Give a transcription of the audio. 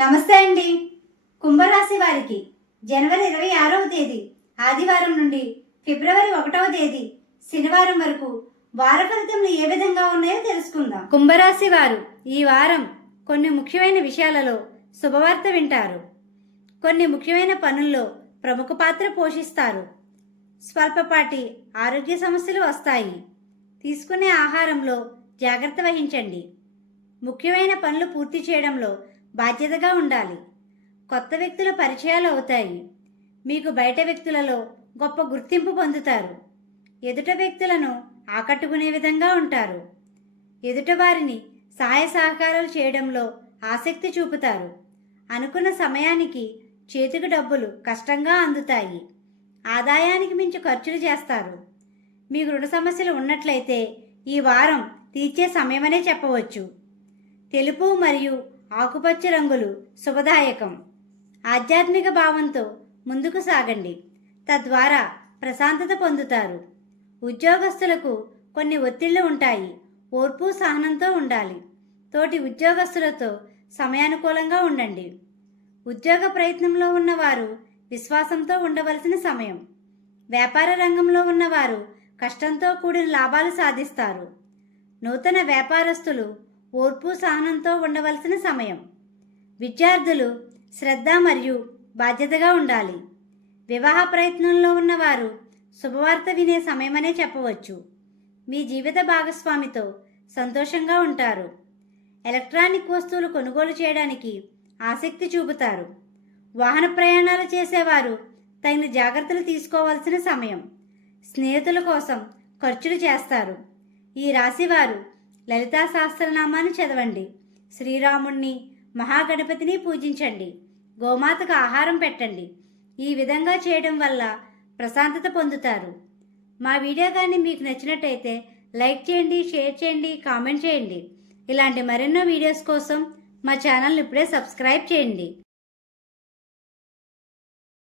నమస్తే అండి. కుంభరాశి వారికి జనవరి ఇరవై ఆరవ తేదీ ఆదివారం నుండి ఫిబ్రవరి ఒకటవ తేదీ శనివారం వరకు వార ఫలితములు ఏ విధంగా ఉన్నాయో తెలుసుకుందాం. కుంభరాశి వారు ఈ వారం కొన్ని ముఖ్యమైన విషయాలలో శుభవార్త వింటారు. కొన్ని ముఖ్యమైన పనుల్లో ప్రముఖ పాత్ర పోషిస్తారు. స్వల్పపాటి ఆరోగ్య సమస్యలు వస్తాయి. తీసుకునే ఆహారంలో జాగ్రత్త వహించండి. ముఖ్యమైన పనులు పూర్తి చేయడంలో బాధ్యతగా ఉండాలి. కొత్త వ్యక్తుల పరిచయాలు అవుతాయి. మీకు బయట వ్యక్తులలో గొప్ప గుర్తింపు పొందుతారు. ఎదుట వ్యక్తులను ఆకట్టుకునే విధంగా ఉంటారు. ఎదుట వారిని సహాయ సహకారాలు చేయడంలో ఆసక్తి చూపుతారు. అనుకున్న సమయానికి చేతికి డబ్బులు కష్టంగా అందుతాయి. ఆదాయానికి మించి ఖర్చులు చేస్తారు. మీకు రుణ సమస్యలు ఉన్నట్లయితే ఈ వారం తీర్చే సమయమనే చెప్పవచ్చు. తెలుపు మరియు ఆకుపచ్చ రంగులు శుభదాయకం. ఆధ్యాత్మిక భావంతో ముందుకు సాగండి. తద్వారా ప్రశాంతత పొందుతారు. ఉద్యోగస్తులకు కొన్ని ఒత్తిళ్ళు ఉంటాయి. ఓర్పు సహనంతో ఉండాలి. తోటి ఉద్యోగస్తులతో సమయానుకూలంగా ఉండండి. ఉద్యోగ ప్రయత్నంలో ఉన్నవారు విశ్వాసంతో ఉండవలసిన సమయం. వ్యాపార రంగంలో ఉన్నవారు కష్టంతో కూడిన లాభాలు సాధిస్తారు. నూతన వ్యాపారస్తులు ఓర్పు సహనంతో ఉండవలసిన సమయం. విద్యార్థులు శ్రద్ధ మరియు బాధ్యతగా ఉండాలి. వివాహ ప్రయత్నంలో ఉన్నవారు శుభవార్త వినే సమయమనే చెప్పవచ్చు. మీ జీవిత భాగస్వామితో సంతోషంగా ఉంటారు. ఎలక్ట్రానిక్ వస్తువులు కొనుగోలు చేయడానికి ఆసక్తి చూపుతారు. వాహన ప్రయాణాలు చేసేవారు తగిన జాగ్రత్తలు తీసుకోవాల్సిన సమయం. స్నేహితుల కోసం ఖర్చులు చేస్తారు. ఈ రాశివారు లలితా సహస్రనామాన్ని చదవండి. శ్రీరాముణ్ణి మహాగణపతిని పూజించండి. గోమాతకు ఆహారం పెట్టండి. ఈ విధంగా చేయడం వల్ల ప్రశాంతత పొందుతారు. మా వీడియో కానీ మీకు నచ్చినట్టయితే లైక్ చేయండి షేర్ చేయండి కామెంట్ చేయండి. ఇలాంటి మరెన్నో వీడియోస్ కోసం మా ఛానల్ని ఇప్పుడే సబ్స్క్రైబ్ చేయండి.